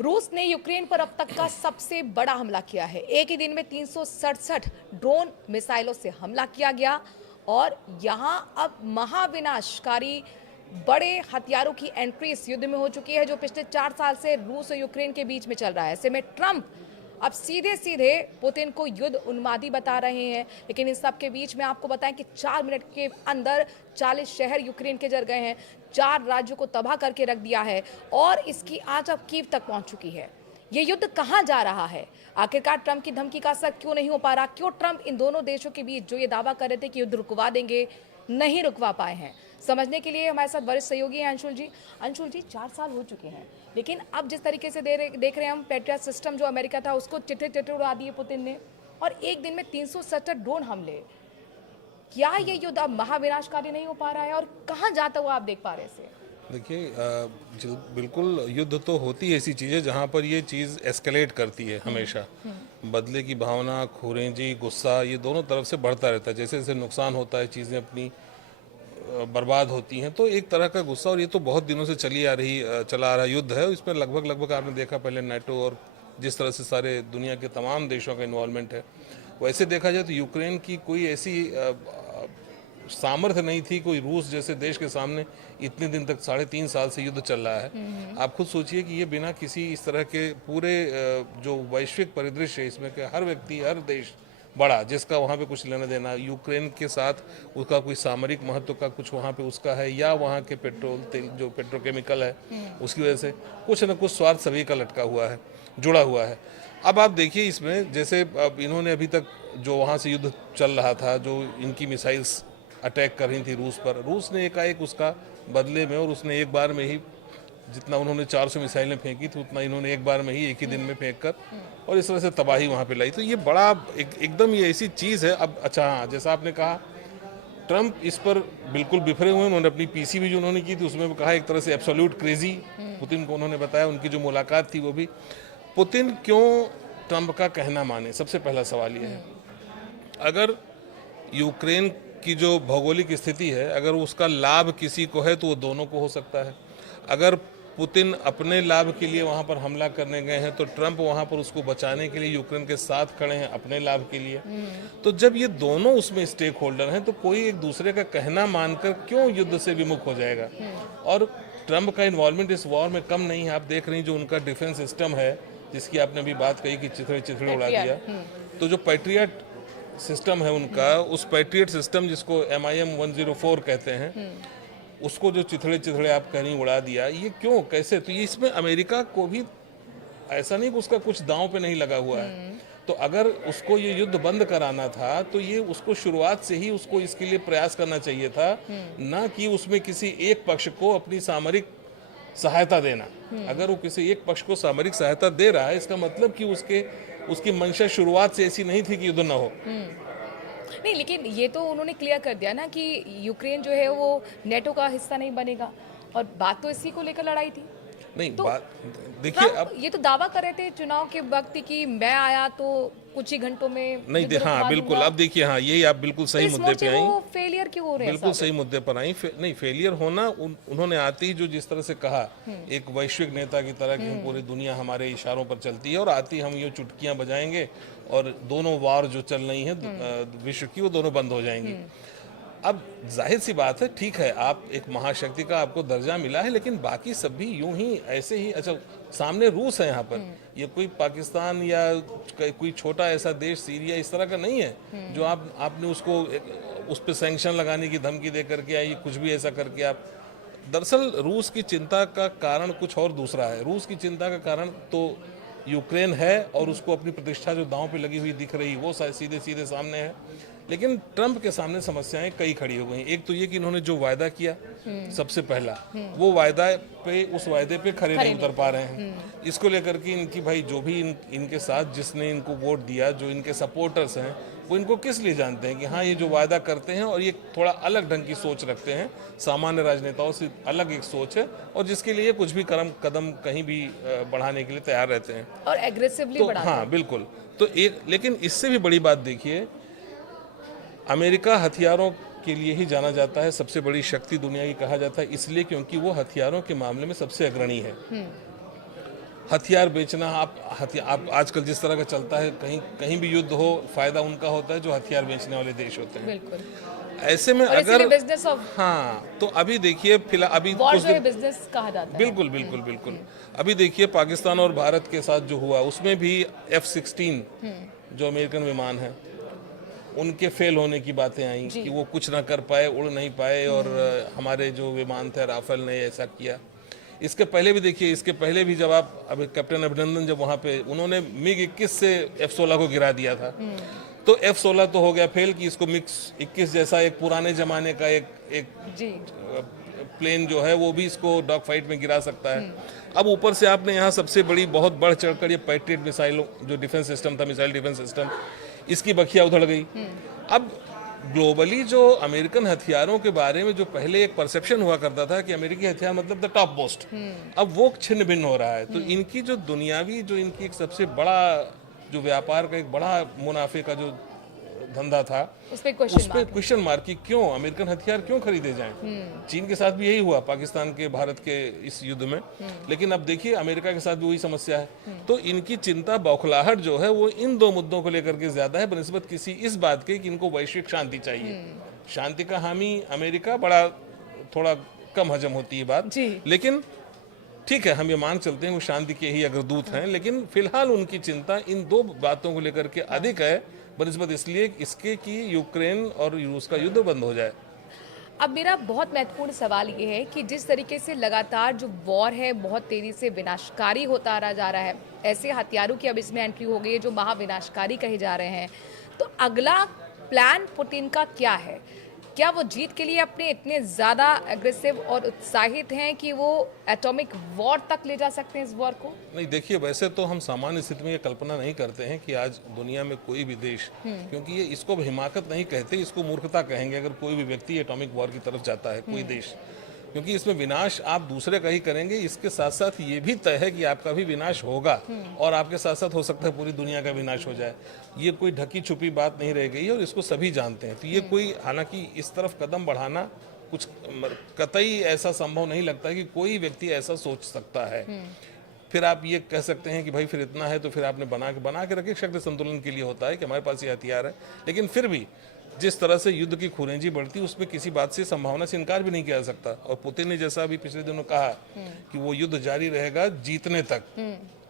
रूस ने यूक्रेन पर अब तक का सबसे बड़ा हमला किया है। एक ही दिन में 367 ड्रोन मिसाइलों से हमला किया गया और यहां अब महाविनाशकारी बड़े हथियारों की एंट्री इस युद्ध में हो चुकी है जो पिछले 4 साल से रूस और यूक्रेन के बीच में चल रहा है। ऐसे में ट्रंप अब सीधे सीधे पुतिन को युद्ध उन्मादी बता रहे हैं। लेकिन इन सब के बीच में आपको बताएं कि 4 मिनट के अंदर 40 शहर यूक्रेन के जल गए हैं, 4 राज्यों को तबाह करके रख दिया है और इसकी आंच अब कीव तक पहुंच चुकी है। ये युद्ध कहां जा रहा है? आखिरकार ट्रंप की धमकी का असर क्यों नहीं हो पा रहा? क्यों ट्रंप इन दोनों देशों के बीच जो ये दावा कर रहे थे कि युद्ध रुकवा देंगे, नहीं रुकवा पाए हैं? समझने के लिए हमारे साथ वरिष्ठ सहयोगी हैं अंशुल जी। अंशुल जी, 4 साल हो चुके हैं, लेकिन अब जिस तरीके से देख रहे हैं हम, पैट्रियट सिस्टम जो अमेरिका था उसको चिट्ठे चिट्ठे उड़ा दिए पुतिन ने और एक दिन में 367 ड्रोन हमले। क्या ये युद्ध अब महाविनाशकारी नहीं हो पा रहा है और कहाँ जाता हुआ आप देख पा रहे हैं? देखिए, बिल्कुल युद्ध तो होती है ऐसी चीज़ें जहाँ पर ये चीज़ एस्केलेट करती है हमेशा। बदले की भावना, खुरेंजी, गुस्सा, ये दोनों तरफ से बढ़ता रहता है। जैसे जैसे नुकसान होता है, चीज़ें अपनी बर्बाद होती हैं, तो एक तरह का गुस्सा, और ये तो बहुत दिनों से चला आ रहा युद्ध है। इसमें लगभग आपने देखा पहले नाटो और जिस तरह से सारे दुनिया के तमाम देशों का इन्वॉल्वमेंट है, वैसे देखा जाए तो यूक्रेन की कोई ऐसी सामर्थ्य नहीं थी, कोई रूस जैसे देश के सामने इतने दिन तक 3.5 साल से युद्ध चल रहा है। आप खुद सोचिए कि ये बिना किसी इस तरह के पूरे जो वैश्विक परिदृश्य है, इसमें के हर व्यक्ति, हर देश बड़ा जिसका वहाँ पे कुछ लेना देना यूक्रेन के साथ, उसका कोई सामरिक महत्व का कुछ वहाँ पे उसका है, या वहाँ के पेट्रोल तेल जो पेट्रोकेमिकल है उसकी वजह से कुछ न कुछ स्वार्थ सभी का लटका हुआ है, जुड़ा हुआ है। अब आप देखिए इसमें, जैसे अब इन्होंने अभी तक जो वहाँ से युद्ध चल रहा था, जो इनकी मिसाइल्स अटैक कर रही थी रूस पर, रूस ने एकाएक उसका बदले में, और उसने एक बार में ही जितना उन्होंने 400 मिसाइलें फेंकी थी उतना इन्होंने एक बार में ही एक ही दिन में फेंक कर और इस तरह से तबाही वहाँ पे लाई। तो ये बड़ा एकदम ये ऐसी चीज़ है। अब अच्छा, हाँ, जैसा आपने कहा, ट्रंप इस पर बिल्कुल बिफरे हुए हैं। उन्होंने अपनी पीसी भी जो उन्होंने की थी उसमें कहा एक तरह से एब्सोल्यूट क्रेजी पुतिन को उन्होंने बताया। उनकी जो मुलाकात थी वो भी, पुतिन क्यों ट्रंप का कहना माने? सबसे पहला सवाल ये है, अगर यूक्रेन की जो भौगोलिक स्थिति है, अगर उसका लाभ किसी को है तो वो दोनों को हो सकता है। अगर पुतिन अपने लाभ के लिए वहाँ पर हमला करने गए हैं तो ट्रंप वहाँ पर उसको बचाने के लिए यूक्रेन के साथ खड़े हैं अपने लाभ के लिए। तो जब ये दोनों उसमें स्टेक होल्डर हैं तो कोई एक दूसरे का कहना मानकर क्यों युद्ध से विमुख हो जाएगा? और ट्रंप का इन्वॉल्वमेंट इस वॉर में कम नहीं है। आप देख रही हैं जो उनका डिफेंस सिस्टम है, जिसकी आपने अभी बात कही कि चिथड़े उड़ा दिया, तो जो पैट्रियट सिस्टम है उनका, उस पैट्रियट सिस्टम जिसको MIM 104 कहते हैं, उसको जो चिथड़े आप कहीं उड़ा दिया, ये क्यों, कैसे? तो ये इसमें अमेरिका को भी ऐसा नहीं कि उसका कुछ दांव पे नहीं लगा हुआ है। तो अगर उसको ये युद्ध बंद कराना था तो ये उसको शुरुआत से ही उसको इसके लिए प्रयास करना चाहिए था, ना कि उसमें किसी एक पक्ष को अपनी सामरिक सहायता देना। अगर वो किसी एक पक्ष को सामरिक सहायता दे रहा है, इसका मतलब कि उसकी मंशा शुरुआत से ऐसी नहीं थी कि युद्ध ना हो। नहीं, लेकिन ये तो उन्होंने क्लियर कर दिया ना कि यूक्रेन जो है वो नेटो का हिस्सा नहीं बनेगा, और बात तो इसी को लेकर लड़ाई थी। नहीं, तो बात देखिए, अब ये तो दावा कर रहे थे चुनाव के वक्त कि मैं आया तो कुछ ही घंटों में नहीं, हाँ बिल्कुल। अब देखिए, हाँ, यही आप बिल्कुल सही मुद्दे पे आई, फेलियर क्यों हो रहे हैं? बिल्कुल सही मुद्दे पर आई। नहीं, फेलियर होना, उन्होंने आते ही जो जिस तरह से कहा एक वैश्विक नेता की तरह कि हम पूरी दुनिया हमारे इशारों पर चलती है और आती हम ये चुटकियां बजाएंगे और दोनों वार जो चल रही हैं विश्व की, वो दोनों बंद हो जाएंगी। अब जाहिर सी बात है, ठीक है, आप एक महाशक्ति का आपको दर्जा मिला है, लेकिन बाकी सब भी यूं ही ऐसे ही, अच्छा, सामने रूस है यहाँ पर, ये कोई पाकिस्तान या कोई छोटा ऐसा देश सीरिया इस तरह का नहीं है जो आपने उसको उस पर सैंक्शन लगाने की धमकी दे करके या कुछ भी ऐसा करके आप। दरअसल रूस की चिंता का कारण कुछ और दूसरा है। रूस की चिंता का कारण तो यूक्रेन है और उसको अपनी प्रतिष्ठा जो दांव पे लगी हुई दिख रही वो सीधे सीधे सामने है। लेकिन ट्रंप के सामने समस्याएं कई खड़ी हो गई। एक तो ये कि इन्होंने जो वायदा किया सबसे पहला, वो उस वायदे पे खरे नहीं उतर पा रहे हैं। इसको लेकर के इनकी, भाई, जो भी इनके साथ जिसने इनको वोट दिया, जो इनके सपोर्टर्स हैं, वो इनको किस लिए जानते हैं कि हाँ ये जो वायदा करते हैं और ये थोड़ा अलग ढंग की सोच रखते हैं, सामान्य राजनेताओं से अलग एक सोच है, और जिसके लिए कुछ भी कदम कहीं भी बढ़ाने के लिए तैयार रहते हैं और एग्रेसिवली बढ़ाते हैं। हाँ बिल्कुल। तो लेकिन इससे भी बड़ी बात देखिए, अमेरिका हथियारों के लिए ही जाना जाता है, सबसे बड़ी शक्ति दुनिया की कहा जाता है, इसलिए क्योंकि वो हथियारों के मामले में सबसे अग्रणी है। हथियार बेचना, आप आजकल जिस तरह का चलता है, कहीं कहीं भी युद्ध हो, फायदा उनका होता है जो हथियार बेचने वाले देश होते हैं। बिल्कुल। ऐसे में और अगर इसीलिए बिजनेस ऑफ हाँ, तो अभी देखिए फिलहाल अभी वॉर कुछ जो है दिन बिजनेस कहा जाता है। बिल्कुल बिल्कुल बिल्कुल अभी देखिए पाकिस्तान और भारत के साथ जो हुआ उसमें भी F-16 जो अमेरिकन विमान है उनके फेल होने की बातें आई कि वो कुछ ना कर पाए, उड़ नहीं पाए, और हमारे जो विमान थे राफेल ने ऐसा किया। इसके पहले भी देखिए, इसके पहले भी जब आप अभी कैप्टन अभिनंदन जब वहाँ पे उन्होंने MiG-21 से F-16 को गिरा दिया था, तो F-16 तो हो गया फेल कि इसको MiG-21 जैसा एक पुराने जमाने का एक जी प्लेन जो है वो भी इसको डॉग फाइट में गिरा सकता है। अब ऊपर से आपने यहाँ सबसे बड़ी बहुत बढ़ चढ़कर ये पैट्रियट मिसाइलों जो डिफेंस सिस्टम था, मिसाइल डिफेंस सिस्टम, इसकी बखिया उधड़ गई। अब ग्लोबली जो अमेरिकन हथियारों के बारे में जो पहले एक परसेप्शन हुआ करता था कि अमेरिकी हथियार मतलब द टॉप मोस्ट, अब वो छिन्न भिन्न हो रहा है। तो इनकी जो दुनियावी जो इनकी एक सबसे बड़ा जो व्यापार का एक बड़ा मुनाफे का जो धंधा था उस पे क्वेश्चन मार्क कि क्यों अमेरिकन हथियार क्यों खरीदे जाएं। चीन के साथ भी यही हुआ, पाकिस्तान के भारत के इस युद्ध में, लेकिन अब देखिए अमेरिका के साथ भी वही समस्या है। तो इनकी चिंता बौखलाहट जो है वो इन दो मुद्दों को लेकर के ज्यादा है बनिस्बत किसी इस बात के कि इनको वैश्विक शांति चाहिए। शांति का हामी अमेरिका बड़ा थोड़ा कम हजम होती है बात, लेकिन ठीक है, हम ये मान चलते हैं वो शांति के ही अग्रदूत हैं, लेकिन फिलहाल उनकी चिंता इन दो बातों को लेकर के अधिक है बनिस्बत इसलिए इसके कि यूक्रेन और रूस का युद्ध बंद हो जाए। अब मेरा बहुत महत्वपूर्ण सवाल ये है कि जिस तरीके से लगातार जो वॉर है बहुत तेजी से विनाशकारी होता रहा जा रहा है, ऐसे हथियारों की अब इसमें एंट्री हो गई है जो महाविनाशकारी कहे जा रहे हैं, तो अगला प्लान पुतिन का क्या है? क्या वो जीत के लिए अपने इतने ज़्यादा एग्रेसिव और उत्साहित हैं कि वो एटॉमिक वॉर तक ले जा सकते हैं इस वॉर को? नहीं, देखिए वैसे तो हम सामान्य स्थिति में ये कल्पना नहीं करते हैं कि आज दुनिया में कोई भी देश, क्योंकि ये इसको हिमाकत नहीं कहते, इसको मूर्खता कहेंगे अगर कोई भी व्यक्ति एटॉमिक वॉर की तरफ जाता है, कोई देश, क्योंकि इसमें विनाश आप दूसरे का ही करेंगे। इसके साथ साथ ये भी तय है कि आपका भी विनाश होगा और आपके साथ साथ हो सकता है पूरी दुनिया का विनाश हो जाए। ये कोई ढकी छुपी बात नहीं रह गई है और इसको सभी जानते हैं। तो ये कोई, हालांकि इस तरफ कदम बढ़ाना कुछ कतई ऐसा संभव नहीं लगता है कि कोई व्यक्ति ऐसा सोच सकता है। फिर आप ये कह सकते हैं कि भाई फिर इतना है तो फिर आपने बना के रखे, शक्ति संतुलन के लिए होता है कि हमारे पास ये हथियार है, लेकिन फिर भी जिस तरह से युद्ध की खुरेंजी बढ़ती है उसमें किसी बात से संभावना से इनकार भी नहीं किया जा सकता। और पुतिन ने जैसा अभी पिछले दिनों कहा कि वो युद्ध जारी रहेगा जीतने तक,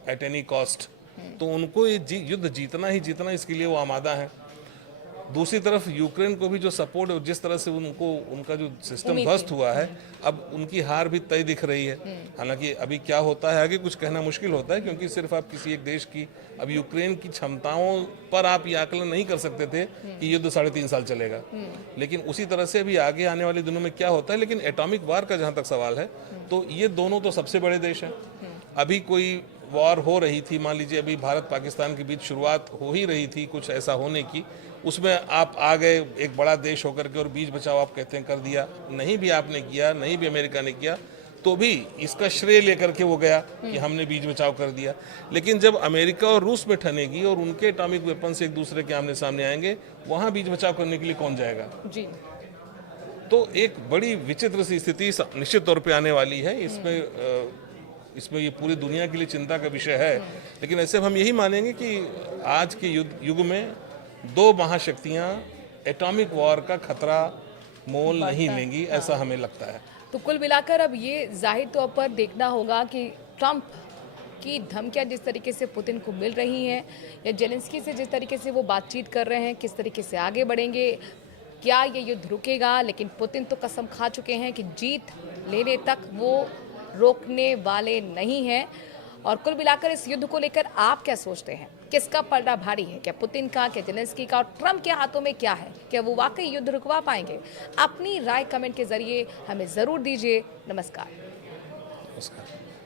एट एनी कॉस्ट, तो उनको ये युद्ध जीतना ही जीतना, इसके लिए वो आमादा है। दूसरी तरफ यूक्रेन को भी जो सपोर्ट है, जिस तरह से उनको उनका जो सिस्टम ध्वस्त हुआ है, अब उनकी हार भी तय दिख रही है। हालांकि अभी क्या होता है आगे कुछ कहना मुश्किल होता है, क्योंकि सिर्फ आप किसी एक देश की, अब यूक्रेन की क्षमताओं पर आप ये आकलन नहीं कर सकते थे कि युद्ध 3.5 साल चलेगा, लेकिन उसी तरह से अभी आगे आने वाले दिनों में क्या होता है। लेकिन एटॉमिक वार का जहाँ तक सवाल है, तो ये दोनों तो सबसे बड़े देश हैं। अभी कोई वॉर हो रही थी, मान लीजिए अभी भारत पाकिस्तान के बीच शुरुआत हो ही रही थी कुछ ऐसा होने की, उसमें आप आ गए एक बड़ा देश होकर के और बीच बचाव आप कहते हैं कर दिया। नहीं भी आपने किया, नहीं भी अमेरिका ने किया, तो भी इसका श्रेय लेकर के वो गया कि हमने बीच बचाव कर दिया। लेकिन जब अमेरिका और रूस में ठनेगी और उनके एटॉमिक वेपन से एक दूसरे के आमने सामने आएंगे, वहां बीच बचाव करने के लिए कौन जाएगा? जी। तो एक बड़ी विचित्र सी स्थिति निश्चित तौर पर आने वाली है। इसमें ये पूरी दुनिया के लिए चिंता का विषय है। लेकिन ऐसे हम यही मानेंगे कि आज के युग में दो महाशक्तियां एटॉमिक वॉर का खतरा मोल नहीं लेंगी, ऐसा हमें लगता है। तो कुल मिलाकर अब ये जाहिर तौर पर देखना होगा कि ट्रंप की धमकियां जिस तरीके से पुतिन को मिल रही हैं, या जेलेंस्की से जिस तरीके से वो बातचीत कर रहे हैं, किस तरीके से आगे बढ़ेंगे, क्या ये युद्ध रुकेगा? लेकिन पुतिन तो कसम खा चुके हैं कि जीत लेने तक वो रोकने वाले नहीं हैं। और कुल मिलाकर इस युद्ध को लेकर आप क्या सोचते हैं? किसका पलड़ा भारी है? क्या पुतिन का, क्या जेलेंस्की का, और ट्रंप के हाथों में क्या है? क्या वो वाकई युद्ध रुकवा पाएंगे? अपनी राय कमेंट के जरिए हमें जरूर दीजिए। नमस्कार।